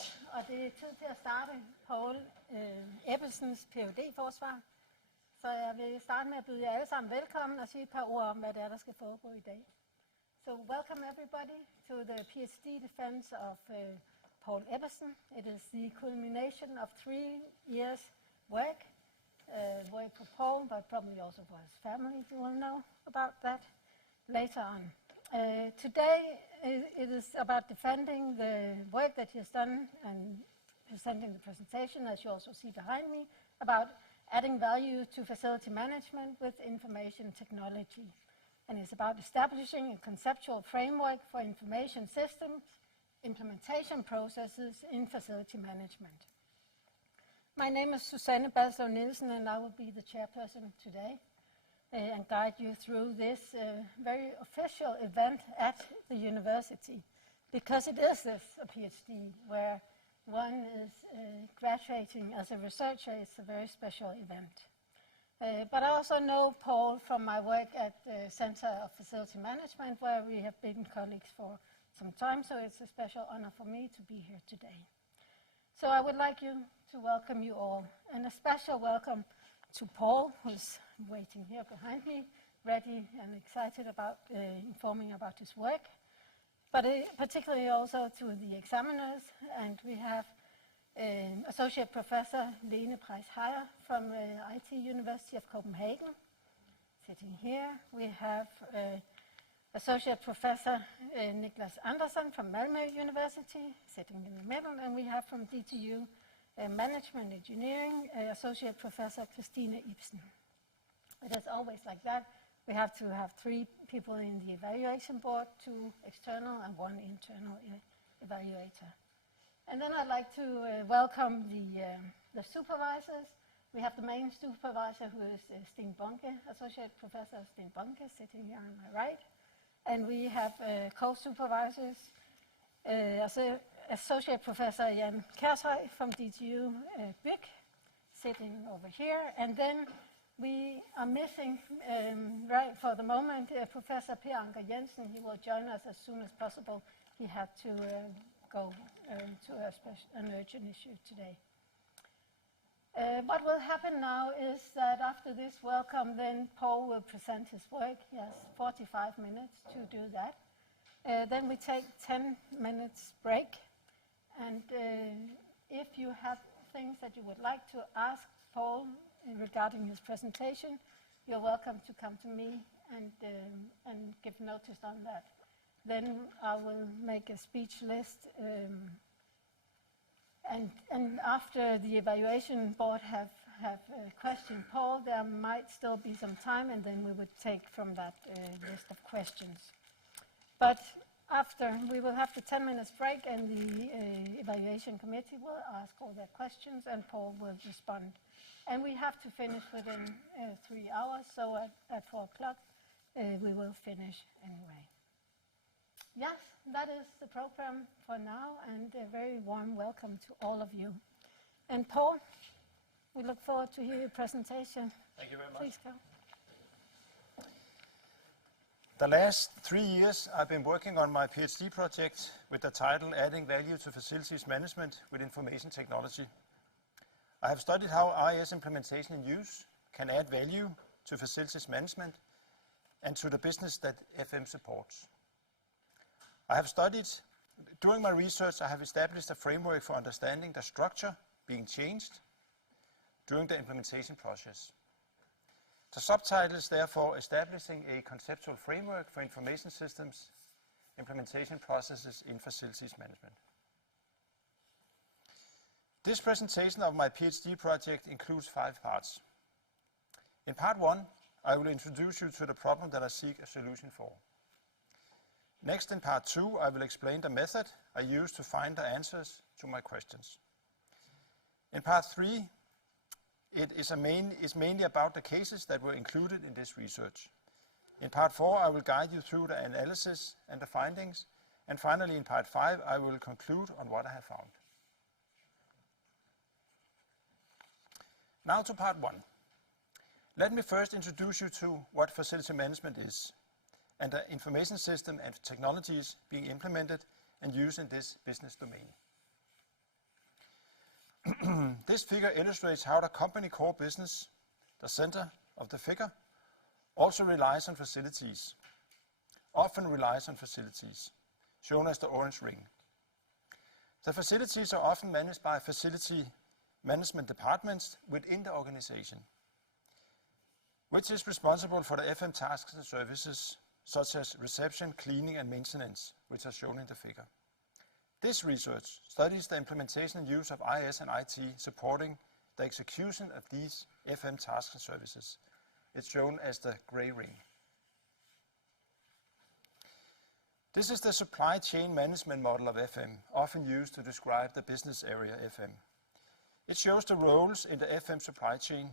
Godt, og det er tid til at starte Poul Ebbesens Ph.D.-forsvar. Så jeg vil starte med at byde jer alle sammen velkommen og sige et par ord om, hvad det er, der skal foregå i dag. So welcome everybody to the Ph.D. defense of Poul Ebbesen. It is the culmination of 3 years work for Poul, but probably also for his family. You will know about that later on. Today it is about defending the work that he has done and presenting the presentation, as you also see behind me, about adding value to facility management with information technology. And it's about establishing a conceptual framework for information systems, implementation processes in facility management. My name is Susanne Balslow Nielsen, and I will be the chairperson today and guide you through this very official event at the university, because it is a PhD where one is graduating as a researcher. It's a very special event. But I also know Poul from my work at the Center of Facility Management, where we have been colleagues for some time, so it's a special honor for me to be here today. So I would like to welcome you all, and a special welcome to Poul, who's waiting here behind me, ready and excited about informing about his work, but particularly also to the examiners. And we have Associate Professor Lene Preis-Heyer from IT University of Copenhagen, sitting here. We have Associate Professor Niklas Andersson from Malmö University, sitting in the middle, and we have from DTU Management Engineering, Associate Professor Christine Ebbesen. It is always like that. We have to have 3 people in the evaluation board, 2 external and 1 internal evaluator. And then I'd like to welcome the supervisors. We have the main supervisor, who is Sten Bunke, Associate Professor Sten Bunke, sitting here on my right. And we have co-supervisors, Associate Professor Jan Kærshøj from DTU Byg, sitting over here. And then we are missing, right for the moment, Professor Per Anker Jensen. He will join us as soon as possible. He had to go to an urgent issue today. What will happen now is that after this welcome, then Poul will present his work. He has 45 minutes to do that. Then we take 10 minutes break. And if you have things that you would like to ask Poul regarding his presentation, you're welcome to come to me and give notice on that. Then I will make a speech list. And after the evaluation board have questioned Poul, there might still be some time, and then we would take from that list of questions. But after, we will have the 10 minutes break, and the evaluation committee will ask all their questions, and Poul will respond. And we have to finish within 3 hours, so at 4 o'clock we will finish anyway. Yes, that is the program for now, and a very warm welcome to all of you. And Poul, we look forward to hear your presentation. Thank you very much. Please go. The last 3 years I've been working on my PhD project with the title Adding Value to Facilities Management with Information Technology. I have studied how IS implementation and use can add value to facilities management and to the business that FM supports. During my research, I have established a framework for understanding the structure being changed during the implementation process. The subtitle is therefore Establishing a Conceptual Framework for Information Systems Implementation Processes in Facilities Management. This presentation of my PhD project includes 5 parts. In part 1, I will introduce you to the problem that I seek a solution for. Next, in part 2, I will explain the method I use to find the answers to my questions. In part 3, it is mainly about the cases that were included in this research. In part 4, I will guide you through the analysis and the findings. And finally, in part 5, I will conclude on what I have found. Now to part 1. Let me first introduce you to what facility management is, and the information system and technologies being implemented and used in this business domain. This figure illustrates how the company core business, the center of the figure, also relies on facilities, often relies on facilities, shown as the orange ring. The facilities are often managed by facility management departments within the organization, which is responsible for the FM tasks and services, such as reception, cleaning, and maintenance, which are shown in the figure. This research studies the implementation and use of IS and IT supporting the execution of these FM tasks and services. It's shown as the gray ring. This is the supply chain management model of FM, often used to describe the business area FM. It shows the roles in the FM supply chain.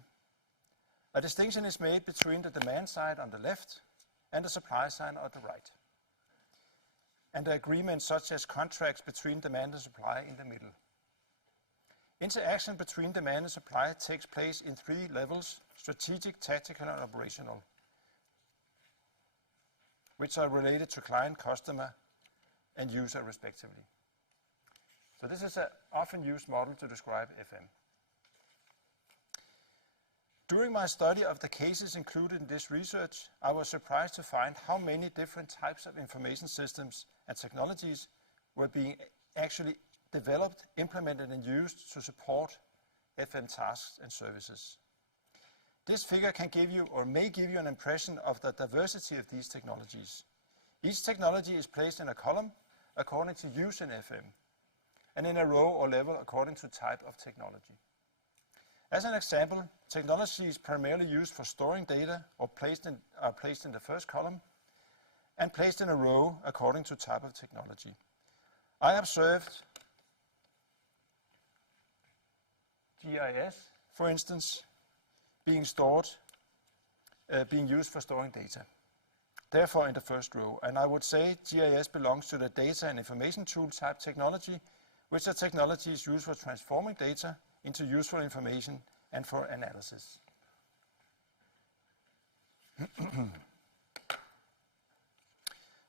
A distinction is made between the demand side on the left and the supply side on the right, and the agreements such as contracts between demand and supply in the middle. Interaction between demand and supply takes place in 3 levels: strategic, tactical, and operational, which are related to client, customer, and user respectively. So this is an often used model to describe FM. During my study of the cases included in this research, I was surprised to find how many different types of information systems and technologies were being actually developed, implemented, and used to support FM tasks and services. This figure can give you or may give you an impression of the diversity of these technologies. Each technology is placed in a column according to use in FM, and in a row or level according to type of technology. As an example, technologies primarily used for storing data are placed in the first column and placed in a row according to type of technology. I observed GIS, for instance, being used for storing data, therefore in the first row. And I would say GIS belongs to the data and information tool type technology, which are technologies used for transforming data into useful information and for analysis.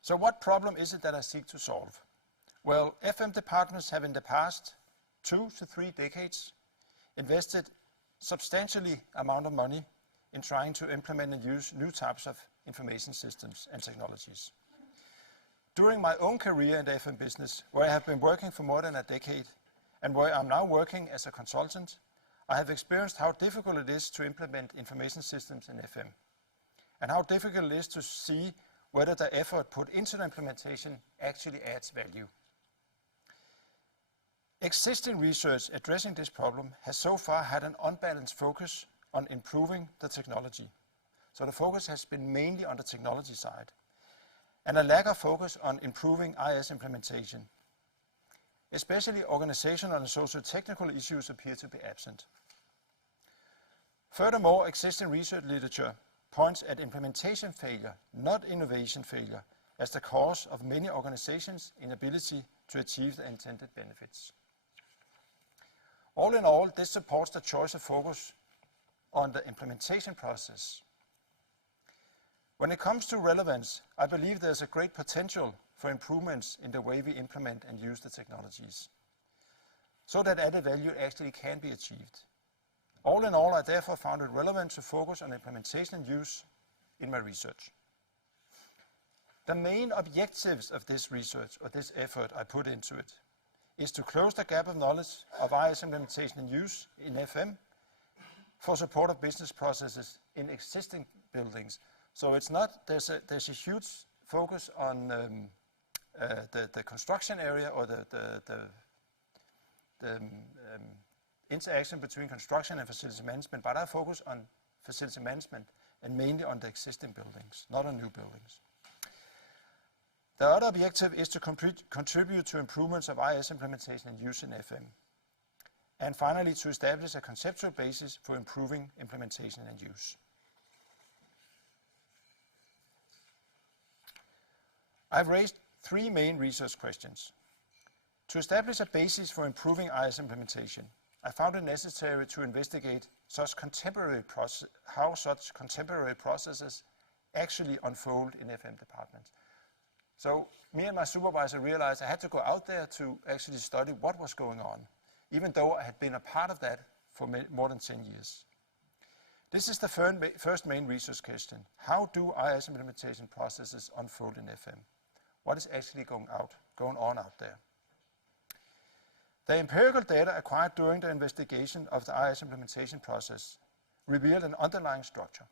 So what problem is it that I seek to solve? Well, FM departments have in the past 2 to 3 decades invested substantially amount of money in trying to implement and use new types of information systems and technologies. During my own career in the FM business, where I have been working for more than a decade, and where I'm now working as a consultant, I have experienced how difficult it is to implement information systems in FM, and how difficult it is to see whether the effort put into the implementation actually adds value. Existing research addressing this problem has so far had an unbalanced focus on improving the technology. So the focus has been mainly on the technology side, and a lack of focus on improving IS implementation. Especially organizational and socio-technical issues appear to be absent. Furthermore, existing research literature points at implementation failure, not innovation failure, as the cause of many organizations' inability to achieve the intended benefits. All in all, this supports the choice of focus on the implementation process. When it comes to relevance, I believe there's a great potential for improvements in the way we implement and use the technologies, so that added value actually can be achieved. All in all, I therefore found it relevant to focus on implementation and use in my research. The main objectives of this research, or this effort I put into it, is to close the gap of knowledge of IS implementation and use in FM for support of business processes in existing buildings. So it's not, there's a huge focus on the construction area, or the interaction between construction and facility management, but I focus on facility management and mainly on the existing buildings, not on new buildings. The other objective is to contribute to improvements of IS implementation and use in FM. And finally, to establish a conceptual basis for improving implementation and use. I've raised 3 main research questions. To establish a basis for improving IS implementation, I found it necessary to investigate how such contemporary processes actually unfold in FM departments. So me and my supervisor realized I had to go out there to actually study what was going on. even though I had been a part of that for more than 10 years. This is the first main research question. How do IIS implementation processes unfold in FM? What is actually going on out there? The empirical data acquired during the investigation of the IIS implementation process revealed an underlying structure.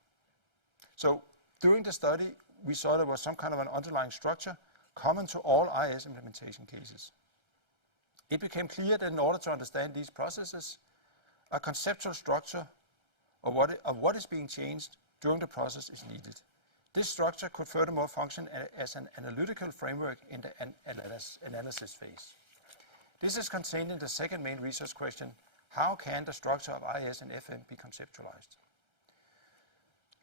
So during the study, we saw there was some kind of an underlying structure common to all IIS implementation cases. It became clear that in order to understand these processes, a conceptual structure of what is being changed during the process is needed. This structure could furthermore function as an analytical framework in the analysis phase. This is contained in the second main research question: how can the structure of IIS and FM be conceptualized?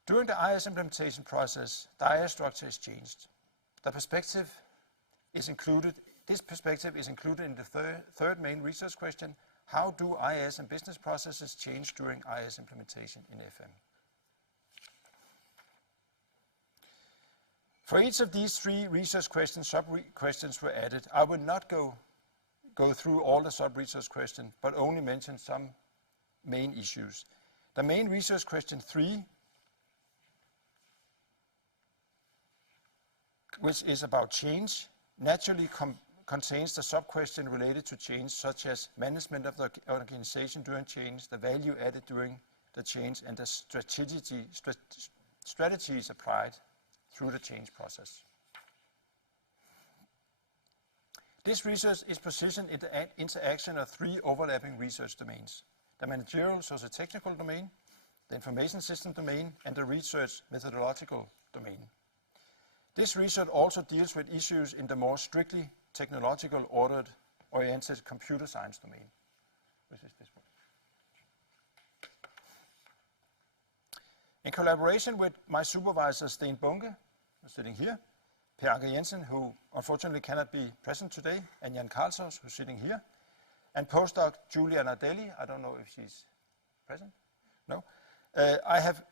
During the IIS implementation process, the IIS structure is changed. This perspective is included in the third main research question: how do IIS and business processes change during IIS implementation in FM? For each of these three research questions, sub-questions were added. I will not go through all the sub-research questions, but only mention some main issues. The main research question 3, which is about change, naturally contains the sub-question related to change, such as management of the organization during change, the value added during the change, and the strategies applied through the change process. This research is positioned in the interaction of three overlapping research domains: the managerial socio-technical domain, the information system domain, and the research methodological domain. This research also deals with issues in the more strictly technological oriented computer science domain, which is this one. In collaboration with my supervisor Sten Bunke, who's sitting here, Per Anker Jensen, who unfortunately cannot be present today, and Jan Karlsson, who's sitting here, and postdoc Julia Nardelli, I don't know if she's present, no? I have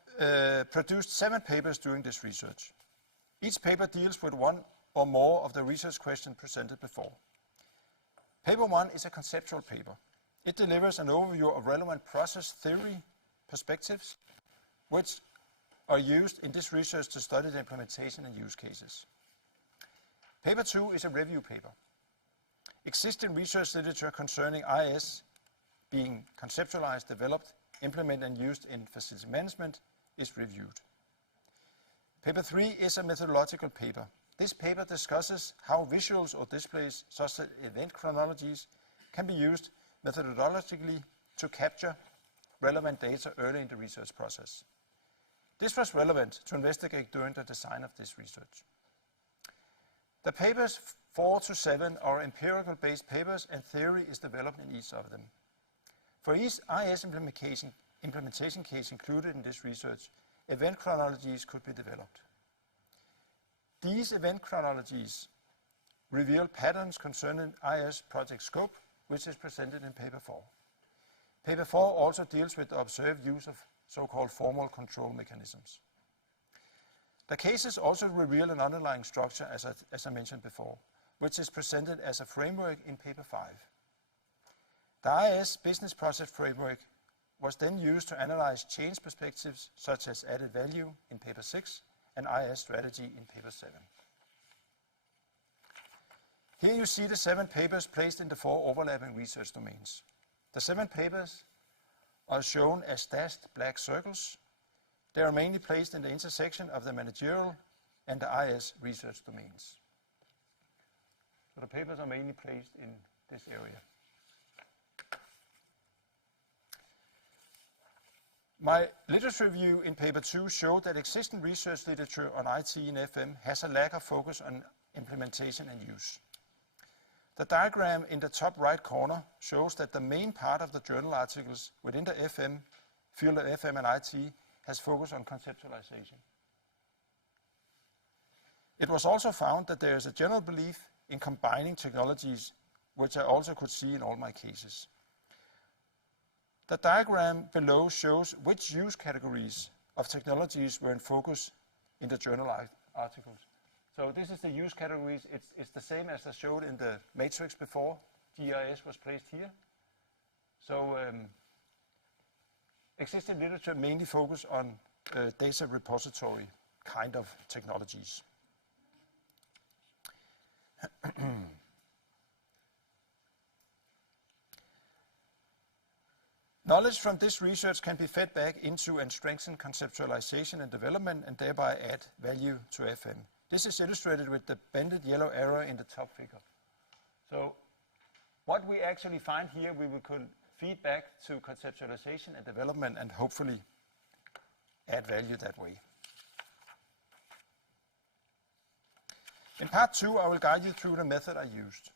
produced 7 papers during this research. Each paper deals with one or more of the research questions presented before. Paper 1 is a conceptual paper. It delivers an overview of relevant process theory perspectives, which are used in this research to study the implementation and use cases. Paper 2 is a review paper. Existing research literature concerning IIS being conceptualized, developed, implemented, and used in facility management is reviewed. Paper 3 is a methodological paper. This paper discusses how visuals or displays, such as event chronologies, can be used methodologically to capture relevant data early in the research process. This was relevant to investigate during the design of this research. The papers 4 to 7 are empirical-based papers, and theory is developed in each of them. For each IIS implementation case included in this research, event chronologies could be developed. These event chronologies reveal patterns concerning IIS project scope, which is presented in paper 4. Paper 4 also deals with the observed use of so-called formal control mechanisms. The cases also reveal an underlying structure, as I mentioned before, which is presented as a framework in paper 5. The IIS business process framework was then used to analyze change perspectives such as added value in paper 6 and IIS strategy in paper 7. Here you see the 7 papers placed in the 4 overlapping research domains. The 7 papers are shown as dashed black circles. They are mainly placed in the intersection of the managerial and the IIS research domains. So the papers are mainly placed in this area. My literature review in paper 2 showed that existing research literature on IT and FM has a lack of focus on implementation and use. The diagram in the top right corner shows that the main part of the journal articles within the field of FM and IT has focused on conceptualization. It was also found that there is a general belief in combining technologies, which I also could see in all my cases. The diagram below shows which use categories of technologies were in focus in the journal articles. So this is the use categories. It's the same as I showed in the matrix before. GIS was placed here. So existing literature mainly focus on data repository kind of technologies. Knowledge from this research can be fed back into and strengthen conceptualization and development and thereby add value to FM. This is illustrated with the banded yellow arrow in the top figure. So what we actually find here, we could feed back to conceptualization and development and hopefully add value that way. In part 2, I will guide you through the method I used.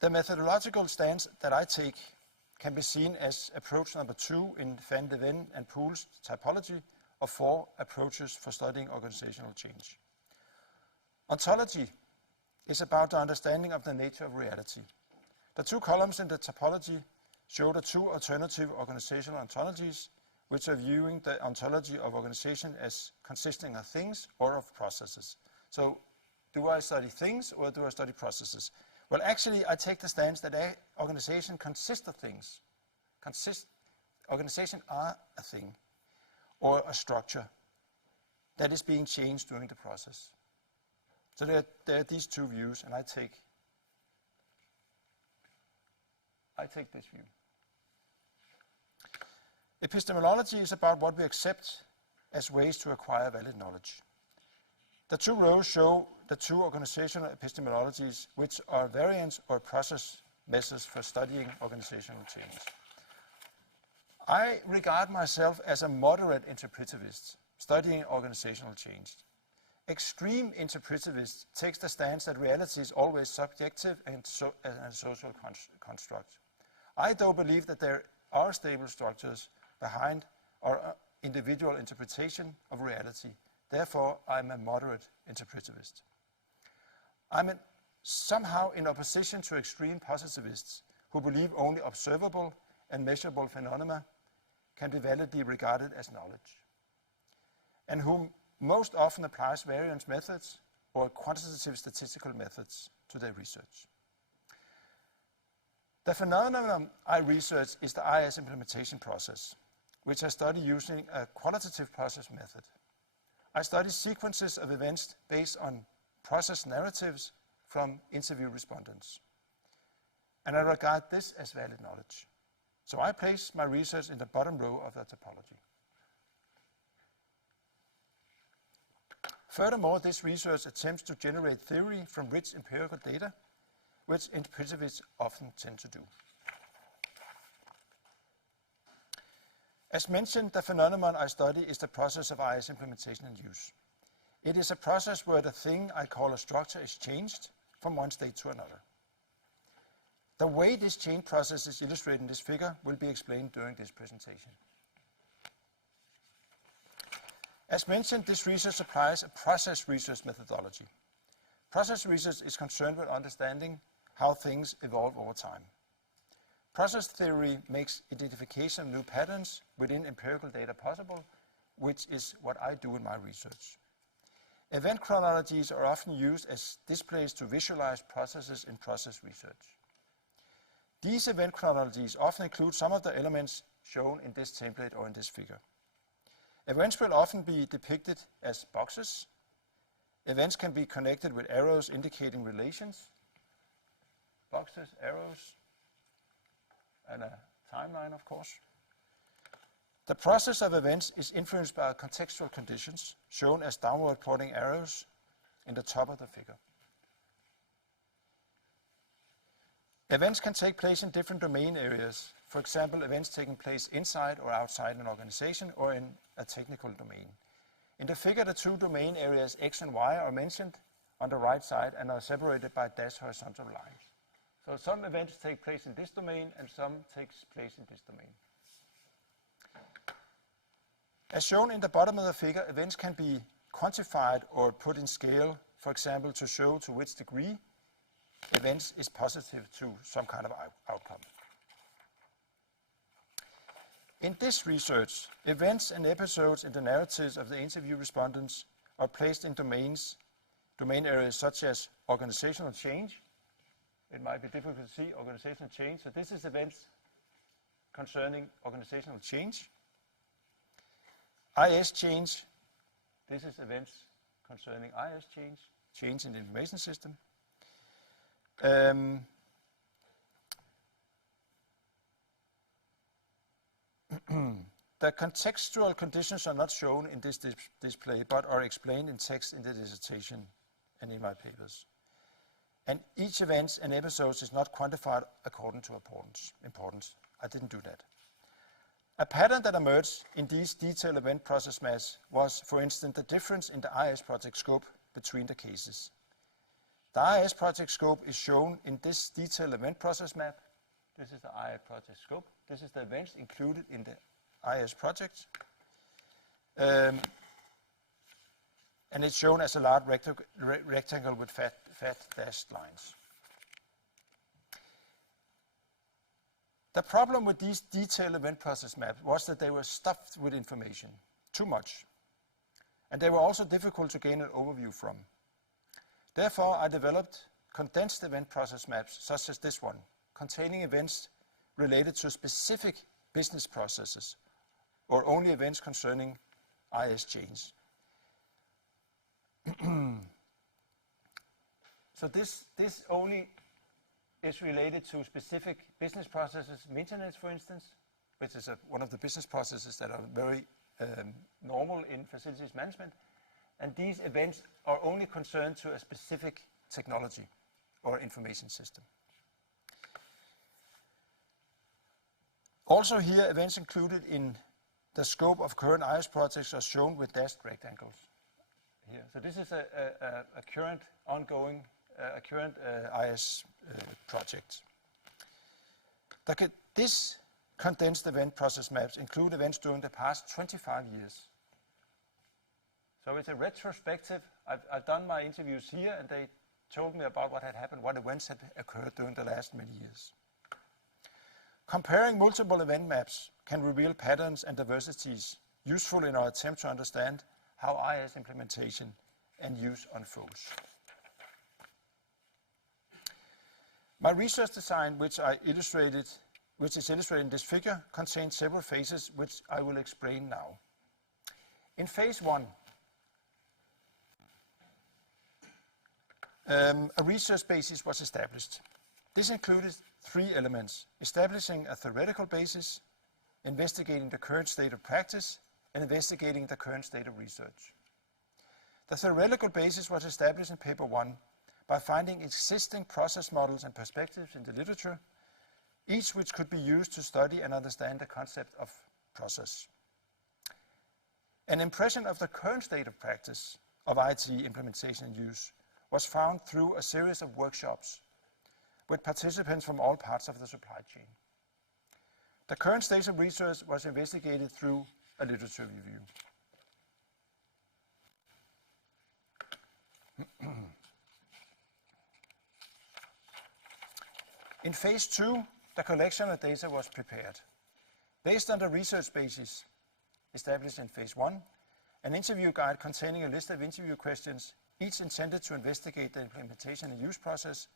The methodological stance that I take can be seen as approach number 2 in Van de Ven and Poul's typology of 4 approaches for studying organizational change. Ontology is about the understanding of the nature of reality. The 2 columns in the typology show the 2 alternative organizational ontologies, which are viewing the ontology of organization as consisting of things or of processes. So, do I study things or do I study processes? Well, actually, I take the stance that an organization consists of things. Organization are a thing or a structure that is being changed during the process. So there are these 2 views, and I take this view. Epistemology is about what we accept as ways to acquire valid knowledge. The 2 rows show the 2 organizational epistemologies, which are variants or process methods for studying organizational change. I regard myself as a moderate interpretivist, studying organizational change. Extreme interpretivist takes the stance that reality is always subjective and a social construct. I, though, believe that there are stable structures behind our individual interpretation of reality. Therefore, I'm a moderate interpretivist. I'm somehow in opposition to extreme positivists who believe only observable and measurable phenomena can be validly regarded as knowledge, and whom most often applies variance methods or quantitative statistical methods to their research. The phenomenon I research is the IS implementation process, which I study using a qualitative process method. I study sequences of events based on process narratives from interview respondents, and I regard this as valid knowledge. So I place my research in the bottom row of the typology. Furthermore, this research attempts to generate theory from rich empirical data, which interpretivists often tend to do. As mentioned, the phenomenon I study is the process of IS implementation and use. It is a process where the thing I call a structure is changed from one state to another. The way this change process is illustrated in this figure will be explained during this presentation. As mentioned, this research applies a process research methodology. Process research is concerned with understanding how things evolve over time. Process theory makes identification of new patterns within empirical data possible, which is what I do in my research. Event chronologies are often used as displays to visualize processes in process research. These event chronologies often include some of the elements shown in this template or in this figure. Events will often be depicted as boxes. Events can be connected with arrows indicating relations. Boxes, arrows, and a timeline, of course. The process of events is influenced by contextual conditions, shown as downward pointing arrows in the top of the figure. Events can take place in different domain areas. For example, events taking place inside or outside an organization or in a technical domain. In the figure, the 2 domain areas X and Y are mentioned on the right side and are separated by dashed horizontal lines. So some events take place in this domain and some takes place in this domain. As shown in the bottom of the figure, events can be quantified or put in scale, for example, to show to which degree events is positive to some kind of outcome. In this research, events and episodes in the narratives of the interview respondents are placed in domain areas such as organizational change, it might be difficult to see organizational change. So this is events concerning organizational change. IS change, this is events concerning IS change, change in the information system. The contextual conditions are not shown in this display, but are explained in text in the dissertation and in my papers. And each event and episode is not quantified according to importance. I didn't do that. A pattern that emerged in these detailed event process maps was, for instance, the difference in the IS project scope between the cases. The IS project scope is shown in this detailed event process map. This is the IS project scope. This is the events included in the IS project. And it's shown as a large rectangle with fat dashed lines. The problem with these detailed event process maps was that they were stuffed with information, too much. And they were also difficult to gain an overview from. Therefore, I developed condensed event process maps, such as this one, containing events related to specific business processes, or only events concerning IS change. So this only is related to specific business processes, maintenance, for instance, which is one of the business processes that are very normal in facilities management. And these events are only concerned to a specific technology or information system. Also here, events included in the scope of current IS projects are shown with dashed rectangles here. So this is a current ongoing, current IS project. This condensed event process maps include events during the past 25 years. So it's a retrospective. I've done my interviews here, and they told me about what had happened, what events had occurred during the last many years. Comparing multiple event maps can reveal patterns and diversities useful in our attempt to understand how IS implementation and use unfolds. My research design, which is illustrated in this figure, contains several phases, which I will explain now. In phase one, a research basis was established. This included three elements: establishing a theoretical basis, investigating the current state of practice, and investigating the current state of research. The theoretical basis was established in paper 1 by finding existing process models and perspectives in the literature, each which could be used to study and understand the concept of process. An impression of the current state of practice of IT implementation and use was found through a series of workshops with participants from all parts of the supply chain. The current state of research was investigated through a literature review. In phase 2, the collection of data was prepared. Based on the research basis established in phase 1, an interview guide containing a list of interview questions, each intended to investigate the implementation and use process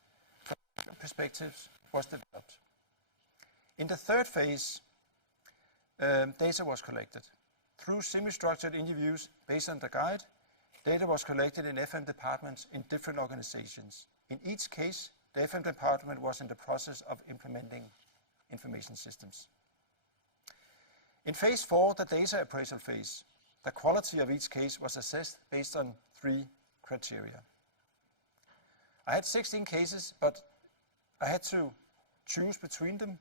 from different perspectives, was developed. In the third phase, data was collected. Through semi-structured interviews based on the guide, data was collected in FM departments in different organizations. In each case, the FM department was in the process of implementing information systems. In phase 4, the data appraisal phase, the quality of each case was assessed based on 3 criteria. I had 16 cases, but I had to choose between them.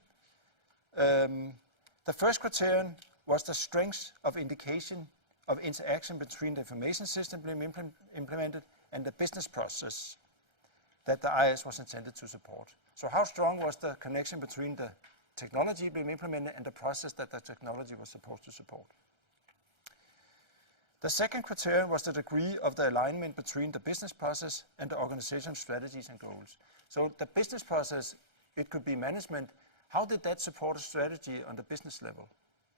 The first criterion was the strength of indication of interaction between the information system being implemented and the business process that the IS was intended to support. So how strong was the connection between the technology being implemented and the process that the technology was supposed to support? The second criterion was the degree of the alignment between the business process and the organizational strategies and goals. So the business process, it could be management. How did that support a strategy on the business level?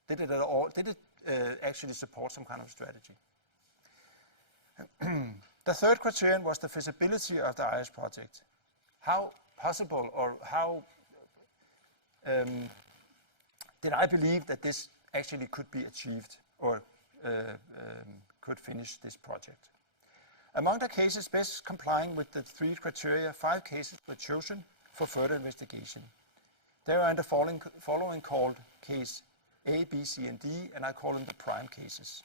Did it actually support some kind of strategy? The third criterion was the feasibility of the IS project. How possible, or how did I believe that this actually could be achieved or could finish this project. Among the cases best complying with the 3 criteria, 5 cases were chosen for further investigation. They are in the following called case A, B, C, and D, and I call them the prime cases.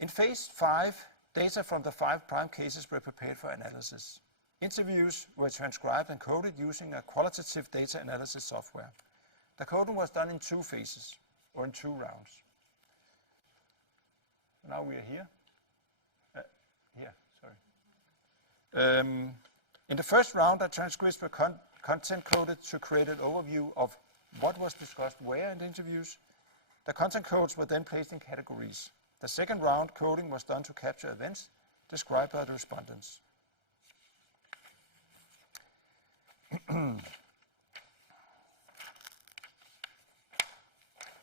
In phase 5, data from the 5 prime cases were prepared for analysis. Interviews were transcribed and coded using a qualitative data analysis software. The coding was done in 2 phases, or in 2 rounds. Now we are here. In the first round, the transcripts were content coded to create an overview of what was discussed where in the interviews. The content codes were then placed in categories. The second round, coding was done to capture events described by the respondents.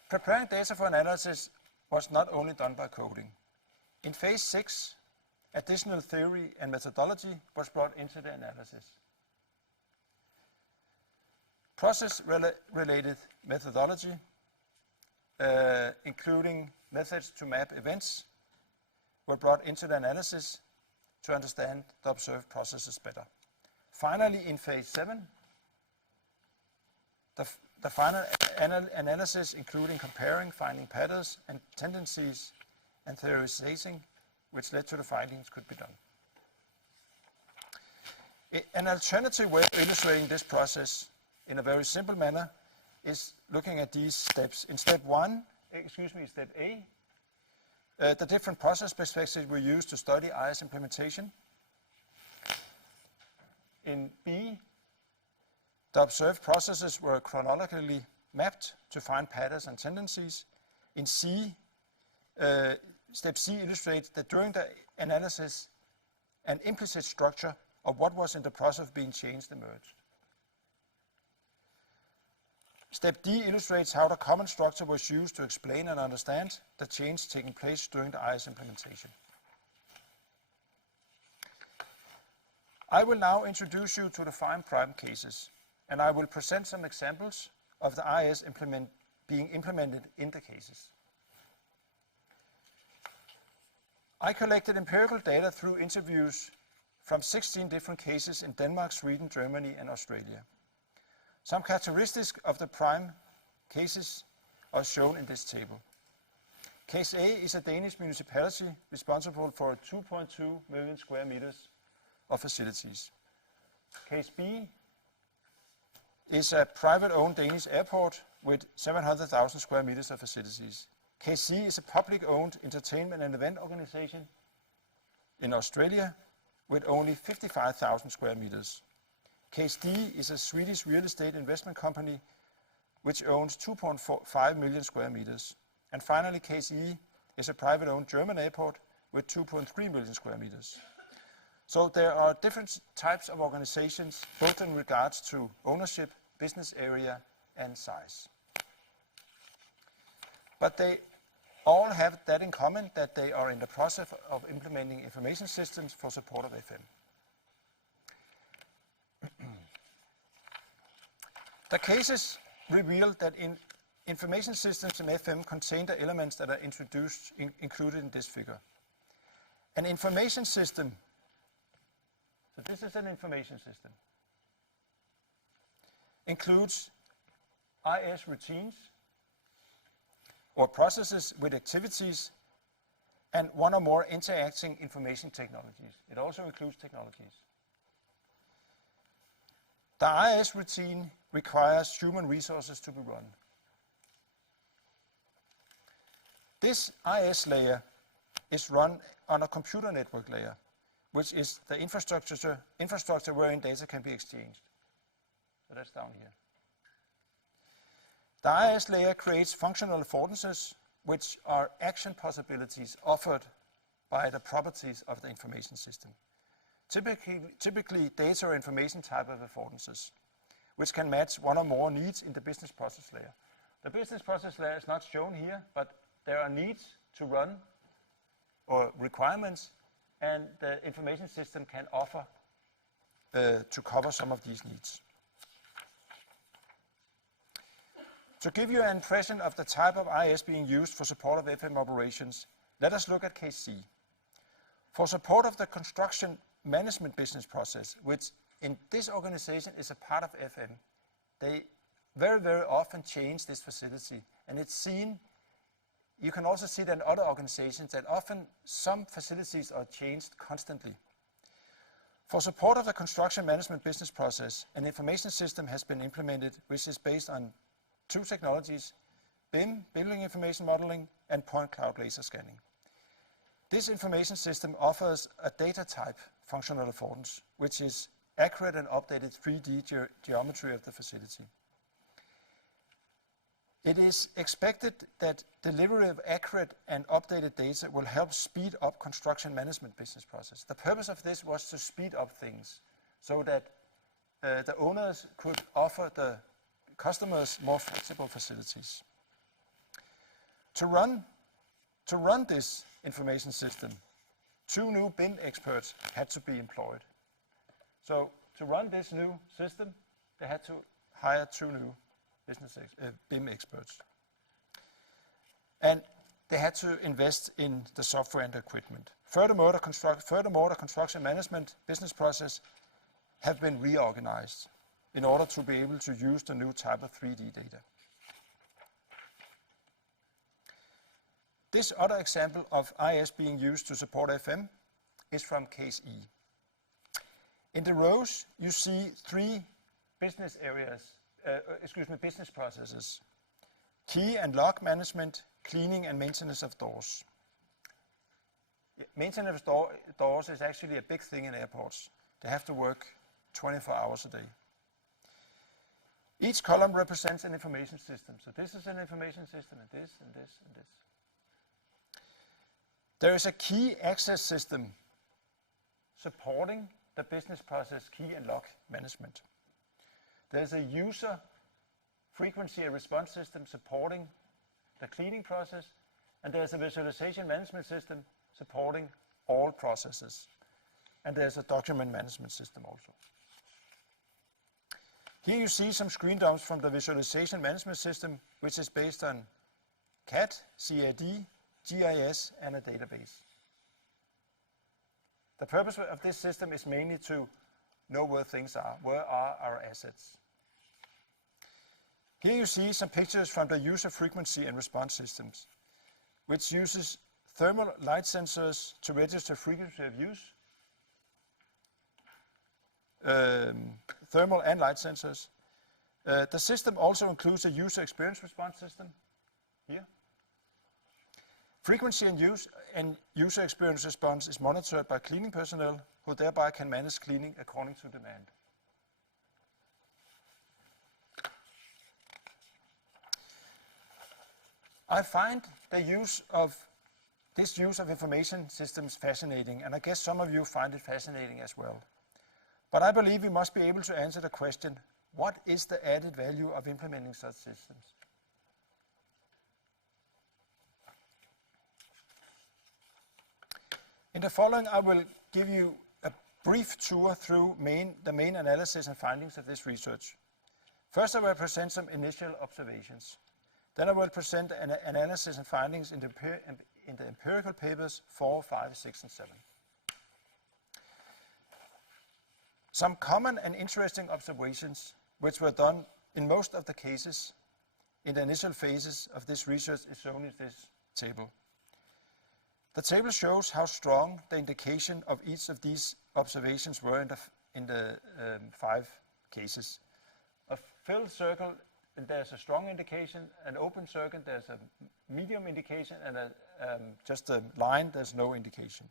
Preparing data for analysis was not only done by coding. In phase 6, additional theory and methodology was brought into the analysis. Process-related methodology, including methods to map events, were brought into the analysis to understand the observed processes better. Finally, in phase 7, the final analysis, including comparing, finding patterns and tendencies, and theorizing, which led to the findings, could be done. An alternative way of illustrating this process in a very simple manner is looking at these steps. In step A, the different process perspectives were used to study IS implementation. In B, the observed processes were chronologically mapped to find patterns and tendencies. In C, step C illustrates that during the analysis, an implicit structure of what was in the process of being changed emerged. Step D illustrates how the common structure was used to explain and understand the change taking place during the IS implementation. I will now introduce you to the 5 prime cases, and I will present some examples of the IS being implemented in the cases. I collected empirical data through interviews from 16 different cases in Denmark, Sweden, Germany, and Australia. Some characteristics of the prime cases are shown in this table. Case A is a Danish municipality responsible for 2.2 million square meters of facilities. Case B is a private-owned Danish airport with 700,000 square meters of facilities. Case C is a public-owned entertainment and event organization in Australia with only 55,000 square meters. Case D is a Swedish real estate investment company which owns 2.5 million square meters. And finally, Case E is a private-owned German airport with 2.3 million square meters. So there are different types of organizations, both in regards to ownership, business area, and size. But they all have that in common, that they are in the process of implementing information systems for support of FM. The cases reveal that information systems in FM contain the elements that are included in this figure. An information system, so this is an information system, includes IS routines or processes with activities and one or more interacting information technologies. It also includes technologies. The IS routine requires human resources to be run. This IS layer is run on a computer network layer, which is the infrastructure wherein data can be exchanged. So that's down here. The IS layer creates functional affordances, which are action possibilities offered by the properties of the information system. Typically data or information type of affordances, which can match one or more needs in the business process layer. The business process layer is not shown here, but there are needs to run or requirements, and the information system can offer to cover some of these needs. To give you an impression of the type of IS being used for support of FM operations, let us look at case C. For support of the construction management business process, which in this organization is a part of FM, they very, very often change this facility. And it's seen, you can also see that in other organizations, that often some facilities are changed constantly. For support of the construction management business process, an information system has been implemented which is based on two technologies, BIM, Building Information Modeling, and point cloud laser scanning. This information system offers a data type functional affordance, which is accurate and updated 3D geometry of the facility. It is expected that delivery of accurate and updated data will help speed up construction management business process. The purpose of this was to speed up things so that the owners could offer the customers more flexible facilities. To run this information system, 2 new BIM experts had to be employed. So to run this new system, they had to hire 2 new BIM experts. And they had to invest in the software and equipment. Furthermore, the construction management business process have been reorganized in order to be able to use the new type of 3D data. This other example of IS being used to support FM is from case E. In the rows, you see 3 business areas, business processes: key and lock management, cleaning and maintenance of doors. Maintenance of doors is actually a big thing in airports. They have to work 24 hours a day. Each column represents an information system. So this is an information system, and this, and this, and this. There is a key access system supporting the business process key and lock management. There's a user frequency and response system supporting the cleaning process, and there's a visualization management system supporting all processes. And there's a document management system also. Here you see some screen dumps from the visualization management system, which is based on CAD, CAD, GIS, and a database. The purpose of this system is mainly to know where things are, where are our assets. Here you see some pictures from the user frequency and response systems, which uses thermal light sensors to register frequency of use, thermal and light sensors. The system also includes a user experience response system here. Frequency and user experience response is monitored by cleaning personnel, who thereby can manage cleaning according to demand. I find this use of information systems fascinating, and I guess some of you find it fascinating as well. But I believe we must be able to answer the question, what is the added value of implementing such systems? In the following, I will give you a brief tour through the main analysis and findings of this research. First, I will present some initial observations. Then I will present an analysis and findings in the empirical papers 4, 5, 6, and 7. Some common and interesting observations which were done in most of the cases in the initial phases of this research is shown in this table. The table shows how strong the indication of each of these observations were in the 5 cases. A filled circle, there's a strong indication. An open circle, there's a medium indication, and just a line, there's no indication.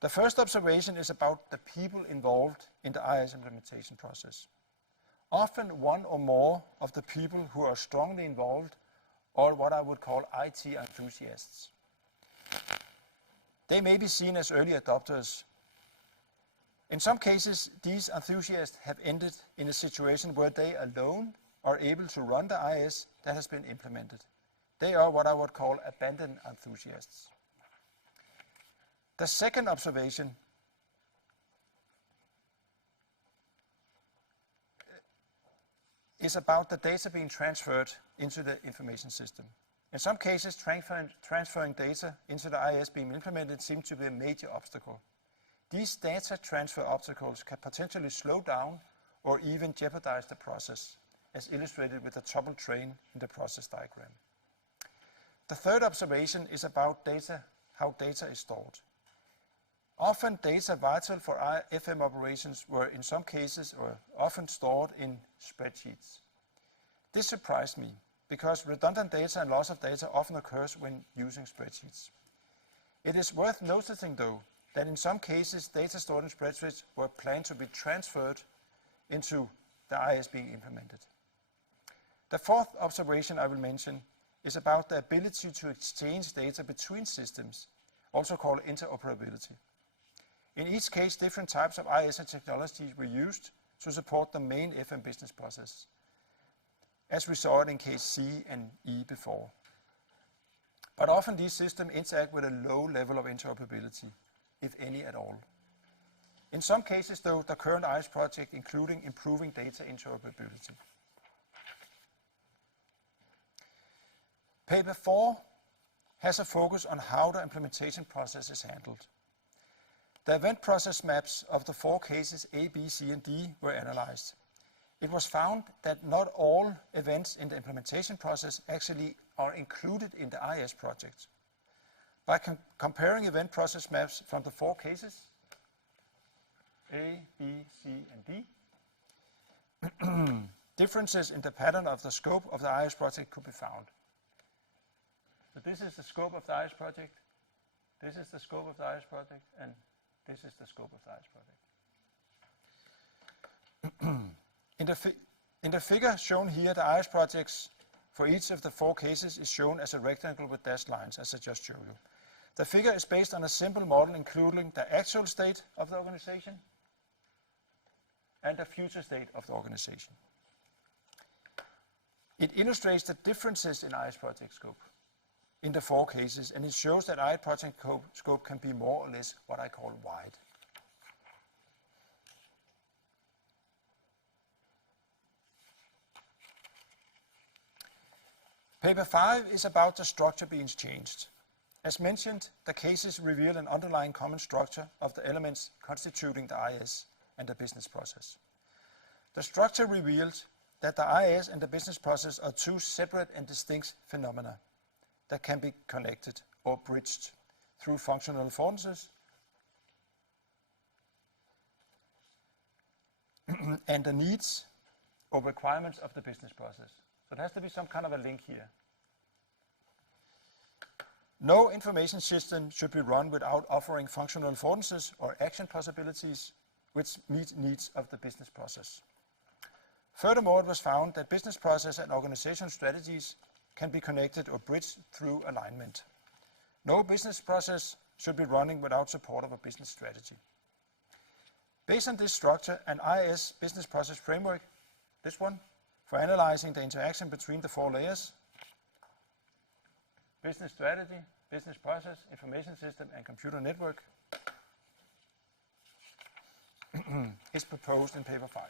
The first observation is about the people involved in the IS implementation process. Often one or more of the people who are strongly involved are what I would call IT enthusiasts. They may be seen as early adopters. In some cases, these enthusiasts have ended in a situation where they alone are able to run the IS that has been implemented. They are what I would call abandoned enthusiasts. The second observation is about the data being transferred into the information system. In some cases, transferring data into the IIS being implemented seems to be a major obstacle. These data transfer obstacles can potentially slow down or even jeopardize the process, as illustrated with the trouble train in the process diagram. The third observation is about data, how data is stored. Often data vital for FM operations were in some cases or often stored in spreadsheets. This surprised me because redundant data and loss of data often occurs when using spreadsheets. It is worth noticing though that in some cases data stored in spreadsheets were planned to be transferred into the IIS being implemented. The fourth observation I will mention is about the ability to exchange data between systems, also called interoperability. In each case, different types of IIS and technologies were used to support the main FM business process, as we saw it in case C and E before. But often these systems interact with a low level of interoperability, if any at all. In some cases, though, the current IIS project including improving data interoperability. Paper 4 has a focus on how the implementation process is handled. The event process maps of the 4 cases A, B, C, and D were analyzed. It was found that not all events in the implementation process actually are included in the IIS project. By comparing event process maps from the 4 cases, A, B, C, and D, differences in the pattern of the scope of the IIS project could be found. So this is the scope of the IIS project, this is the scope of the IIS project, and this is the scope of the IIS project. In the figure shown here, the IIS projects for each of the 4 cases is shown as a rectangle with dashed lines, as I just showed you. The figure is based on a simple model including the actual state of the organization and the future state of the organization. It illustrates the differences in IIS project scope in the 4 cases, and it shows that IIS project scope can be more or less what I call wide. Paper 5 is about the structure being changed. As mentioned, the cases reveal an underlying common structure of the elements constituting the IIS and the business process. The structure reveals that the IIS and the business process are 2 separate and distinct phenomena that can be connected or bridged through functional affordances and the needs or requirements of the business process. So there has to be some kind of a link here. No information system should be run without offering functional affordances or action possibilities which meet needs of the business process. Furthermore, it was found that business process and organizational strategies can be connected or bridged through alignment. No business process should be running without support of a business strategy. Based on this structure, an IIS business process framework, this one, for analyzing the interaction between the 4 layers, business strategy, business process, information system, and computer network, is proposed in paper 5.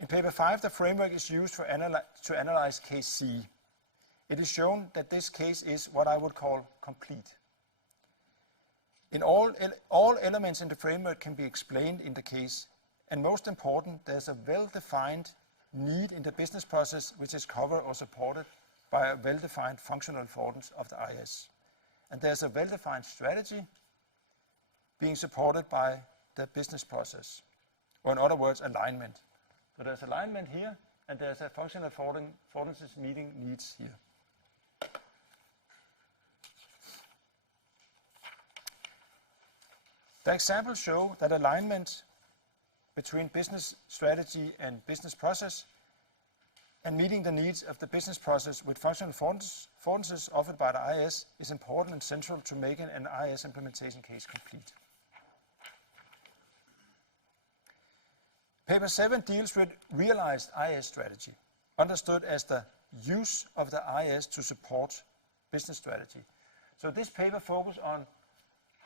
In paper 5, the framework is used to analyze case C. It is shown that this case is what I would call complete. In all elements in the framework can be explained in the case, and most important, there's a well-defined need in the business process which is covered or supported by a well-defined functional affordance of the IIS. And there's a well-defined strategy being supported by the business process, or in other words, alignment. So there's alignment here, and there's a functional affordances meeting needs here. The examples show that alignment between business strategy and business process and meeting the needs of the business process with functional affordances offered by the IIS is important and central to making an IIS implementation case complete. Paper 7 deals with realized IIS strategy, understood as the use of the IIS to support business strategy. So this paper focuses on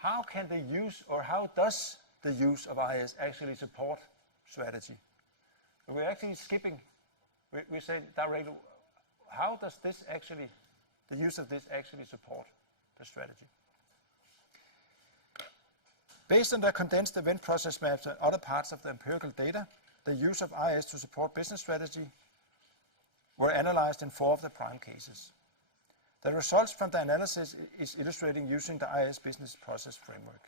how can the use, or how does the use of IIS actually support strategy. We're actually skipping. We say directly, how does this actually, the use of this actually support the strategy? Based on the condensed event process maps and other parts of the empirical data, the use of IS to support business strategy were analyzed in 4 of the prime cases. The results from the analysis is illustrating using the IS business process framework.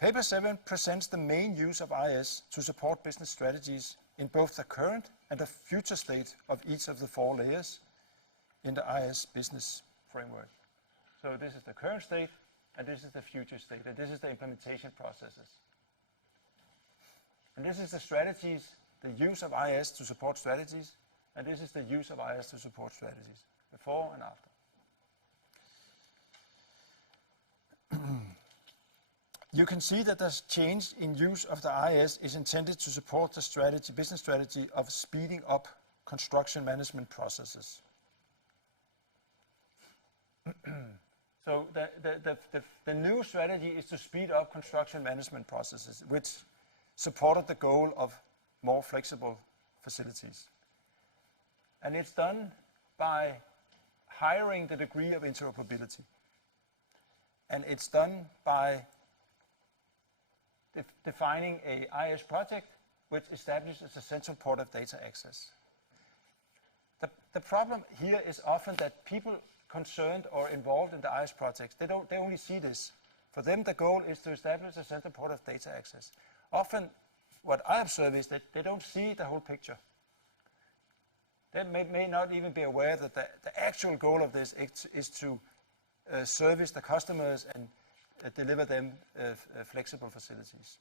Paper 7 presents the main use of IS to support business strategies in both the current and the future state of each of the 4 layers in the IS business framework. So this is the current state, and this is the future state, and this is the implementation processes. And this is the strategies, the use of IS to support strategies, and this is the use of IS to support strategies, before and after. You can see that the change in use of the IS is intended to support the strategy, business strategy of speeding up construction management processes. So the new strategy is to speed up construction management processes, which supported the goal of more flexible facilities. And it's done by hiring the degree of interoperability. And it's done by defining a IS project which establishes a central port of data access. The problem here is often that people concerned or involved in the IS projects, they only see this. For them, the goal is to establish a central port of data access. Often, what I observe is that they don't see the whole picture. They may not even be aware that the actual goal of this is to service the customers and deliver them flexible facilities.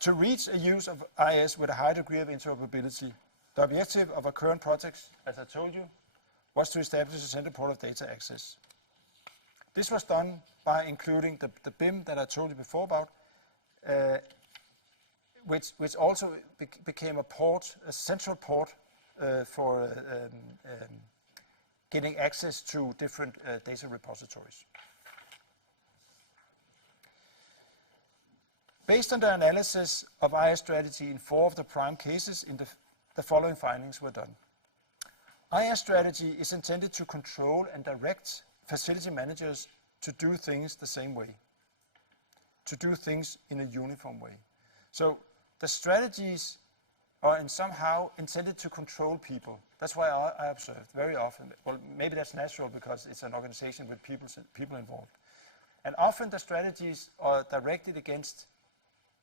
To reach a use of IS with a high degree of interoperability, the objective of our current projects, as I told you, was to establish a central port of data access. This was done by including the BIM that I told you before about, which also became a central port for getting access to different data repositories. Based on the analysis of IS strategy in 4 of the prime cases, the following findings were done. IS strategy is intended to control and direct facility managers to do things the same way, to do things in a uniform way. So the strategies are somehow intended to control people. That's why I observed very often. Well, maybe that's natural because it's an organization with people involved. And often the strategies are directed against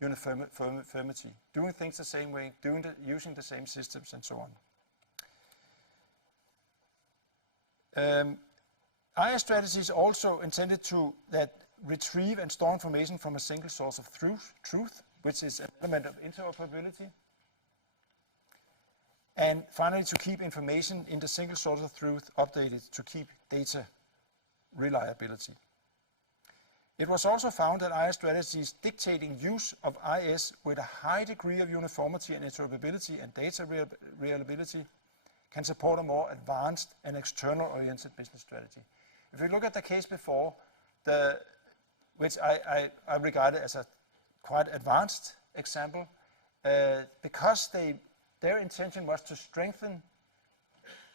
uniformity, doing things the same way, using the same systems, and so on. IS strategy is also intended to retrieve and store information from a single source of truth, which is an element of interoperability. And finally, to keep information in the single source of truth updated to keep data reliability. It was also found that IS strategies dictating use of IS with a high degree of uniformity and interoperability and data reliability can support a more advanced and external-oriented business strategy. If we look at the case before, which I regarded as a quite advanced example, because their intention was to strengthen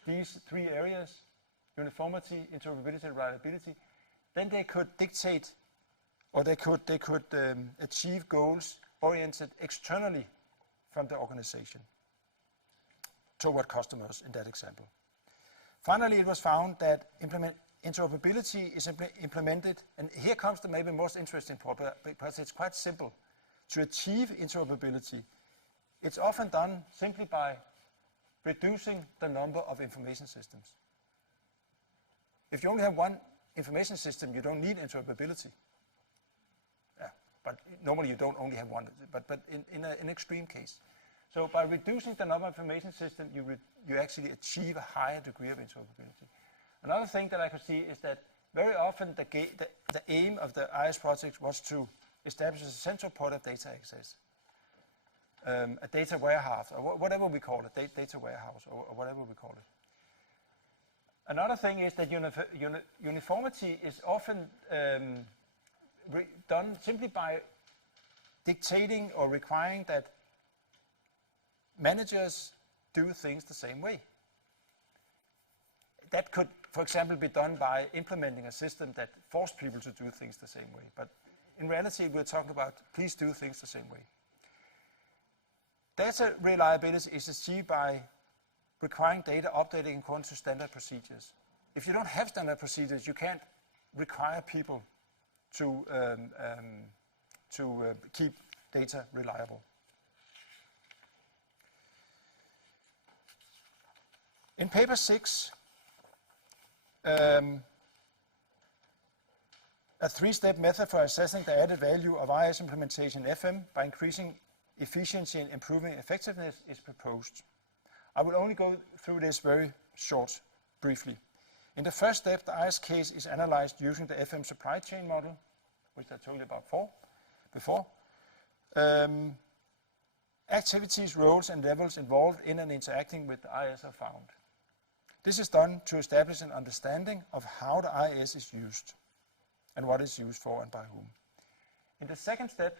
these 3 areas, uniformity, interoperability, and reliability, then they could dictate or they could achieve goals oriented externally from the organization toward customers in that example. Finally, it was found that interoperability is implemented, and here comes the maybe most interesting part, because it's quite simple. To achieve interoperability, it's often done simply by reducing the number of information systems. If you only have one information system, you don't need interoperability. But normally you don't only have one, but in an extreme case. So by reducing the number of information systems, you actually achieve a higher degree of interoperability. Another thing that I could see is that very often the aim of the IS project was to establish a central port of data access, a data warehouse, or whatever we call it, data warehouse, or whatever we call it. Another thing is that uniformity is often done simply by dictating or requiring that managers do things the same way. That could, for example, be done by implementing a system that forced people to do things the same way. But in reality, we're talking about please do things the same way. Data reliability is achieved by requiring data updating according to standard procedures. If you don't have standard procedures, you can't require people to keep data reliable. In paper 6, a three-step method for assessing the added value of IS implementation in FM by increasing efficiency and improving effectiveness is proposed. I will only go through this very briefly. In the first step, the IS case is analyzed using the FM supply chain model, which I told you about before. Activities, roles, and levels involved in and interacting with the IS are found. This is done to establish an understanding of how the IS is used and what it's used for and by whom. In the second step,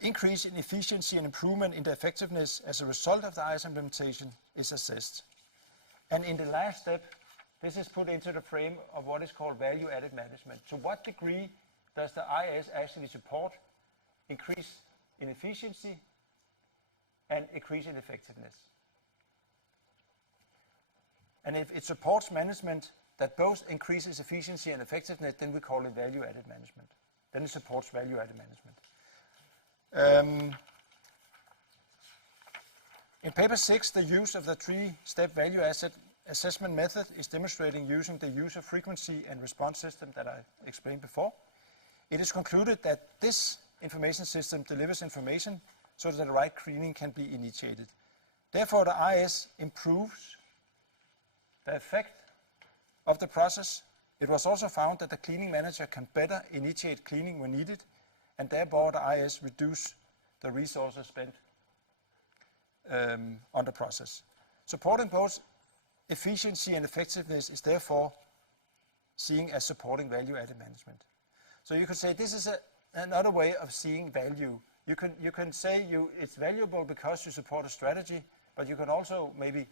increase in efficiency and improvement in the effectiveness as a result of the IS implementation is assessed. And in the last step, this is put into the frame of what is called value-added management. To what degree does the IS actually support increase in efficiency and increase in effectiveness? And if it supports management that both increases efficiency and effectiveness, then we call it value-added management. Then it supports value-added management. In paper 6, the use of the three-step value asset assessment method is demonstrating using the user frequency and response system that I explained before. It is concluded that this information system delivers information so that the right cleaning can be initiated. Therefore, the IS improves the effect of the process. It was also found that the cleaning manager can better initiate cleaning when needed, and thereby the IS reduce the resources spent on the process. Supporting both efficiency and effectiveness is therefore seen as supporting value-added management. So you could say this is another way of seeing value. You can say it's valuable because you support a strategy, but you can also maybe,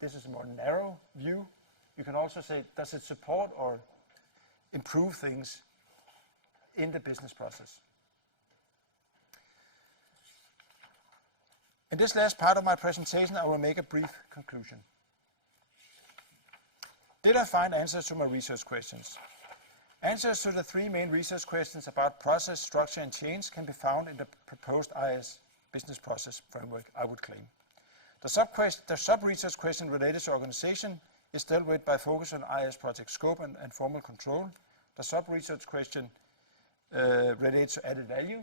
this is a more narrow view, you can also say, does it support or improve things in the business process? In this last part of my presentation, I will make a brief conclusion. Did I find answers to my research questions? Answers to the three main research questions about process, structure, and change can be found in the proposed IS business process framework, I would claim. The sub-research question related to organization is dealt with by focus on IS project scope and formal control. The sub-research question relates to added value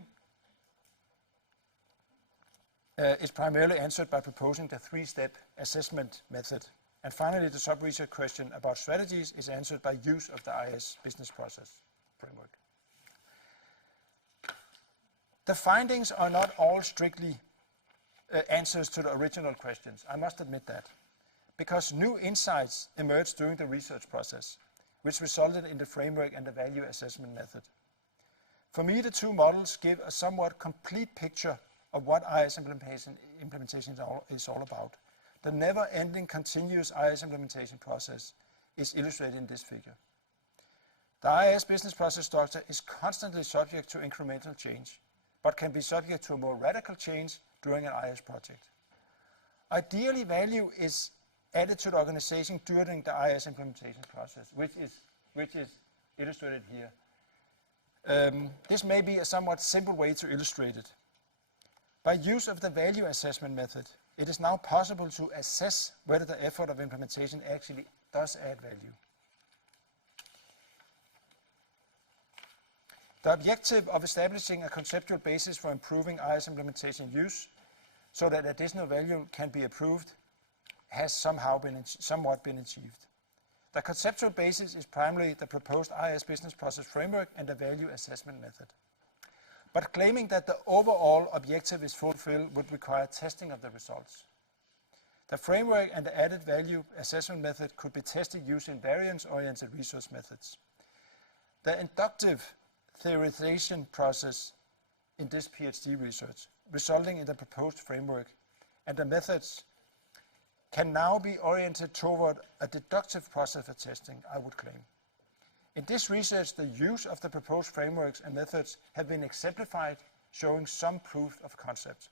is primarily answered by proposing the three-step assessment method. And finally, the sub-research question about strategies is answered by use of the IS business process framework. The findings are not all strictly answers to the original questions, I must admit that, because new insights emerged during the research process, which resulted in the framework and the value assessment method. For me, the two models give a somewhat complete picture of what IS implementation is all about. The never-ending continuous IS implementation process is illustrated in this figure. The IS business process structure is constantly subject to incremental change, but can be subject to a more radical change during an IS project. Ideally, value is added to the organization during the IS implementation process, which is illustrated here. This may be a somewhat simple way to illustrate it. By use of the value assessment method, it is now possible to assess whether the effort of implementation actually does add value. The objective of establishing a conceptual basis for improving IS implementation use so that additional value can be approved has somewhat been achieved. The conceptual basis is primarily the proposed IS business process framework and the value assessment method. But claiming that the overall objective is fulfilled would require testing of the results. The framework and the added value assessment method could be tested using variance-oriented research methods. The inductive theorization process in this PhD research, resulting in the proposed framework, and the methods can now be oriented toward a deductive process for testing, I would claim. In this research, the use of the proposed frameworks and methods have been exemplified, showing some proof of concept.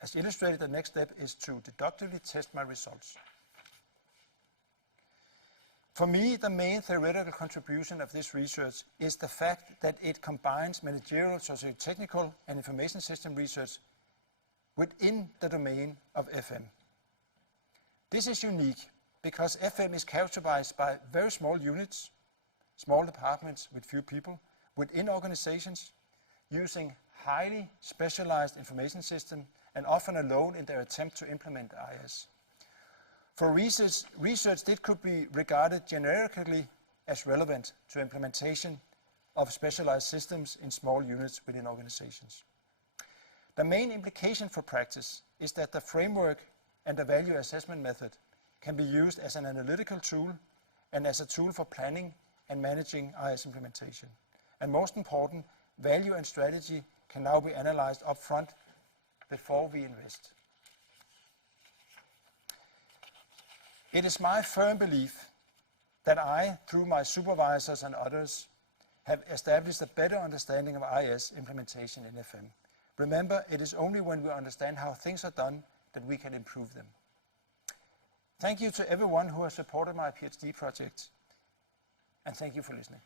As illustrated, the next step is to deductively test my results. For me, the main theoretical contribution of this research is the fact that it combines managerial, socio-technical, and information system research within the domain of FM. This is unique because FM is characterized by very small units, small departments with few people, within organizations, using highly specialized information systems and often alone in their attempt to implement IS. For research that could be regarded generically as relevant to implementation of specialized systems in small units within organizations. The main implication for practice is that the framework and the value assessment method can be used as an analytical tool and as a tool for planning and managing IS implementation. And most important, value and strategy can now be analyzed upfront before we invest. It is my firm belief that I, through my supervisors and others, have established a better understanding of IS implementation in FM. Remember, it is only when we understand how things are done that we can improve them. Thank you to everyone who has supported my PhD project, and thank you for listening.